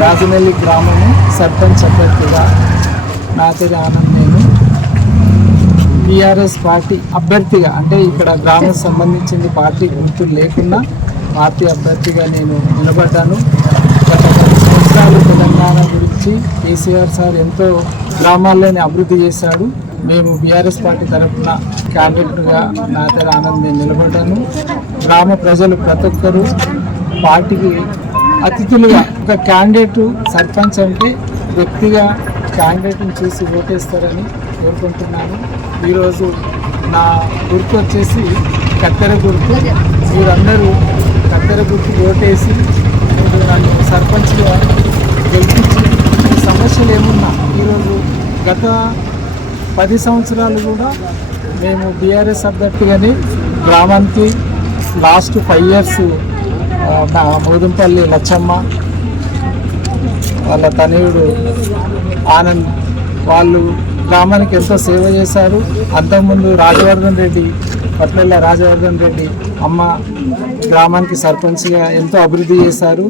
రాజనెల్లి గ్రామము సర్పంచ్ అభ్యర్థిగా నాతేరి ఆనంద్ నేను టీఆర్ఎస్ పార్టీ అభ్యర్థిగా అంటే ఇక్కడ గ్రామం సంబంధించింది పార్టీ గుర్తులు లేకుండా పార్టీ అభ్యర్థిగా నేను నిలబడ్డాను. గత 10 సంవత్సరాలు తెలంగాణ గురించి కేసీఆర్ సార్ ఎంతో గ్రామాల్లోనే అభివృద్ధి చేశాడు. మేము బీఆర్ఎస్ పార్టీ తరఫున క్యాండిడేట్గా నాతేరి ఆనంద్ నేను నిలబడ్డాను. గ్రామ ప్రజలు ప్రతి ఒక్కరూ పార్టీకి అతిథులుగా ఒక క్యాండిడేట్ సర్పంచ్ అంటే వ్యక్తిగా క్యాండిడేట్ని చూసి ఓటేస్తారని కోరుకుంటున్నాను. ఈరోజు నా గుర్తు వచ్చేసి కత్తెర గుర్తు. మీరందరూ కత్తెర గుర్తు ఓటేసి నన్ను సర్పంచ్గా గెలిపించి ఈ సమస్యలు ఏమున్నా ఈరోజు గత 10 సంవత్సరాలు కూడా మేము బీఆర్ఎస్ అభ్యర్థిగానే గ్రామానికి లాస్ట్ 5 ఇయర్స్ మోదంపల్లి లచ్చమ్మ వాళ్ళ తనయుడు ఆనంద్ వాళ్ళు గ్రామానికి ఎంతో సేవ చేశారు. అంతకుముందు రాజవర్ధన్ రెడ్డి పట్లెల్ల రాజవర్ధన్ రెడ్డి అమ్మ గ్రామానికి సర్పంచ్గా ఎంతో అభివృద్ధి చేశారు.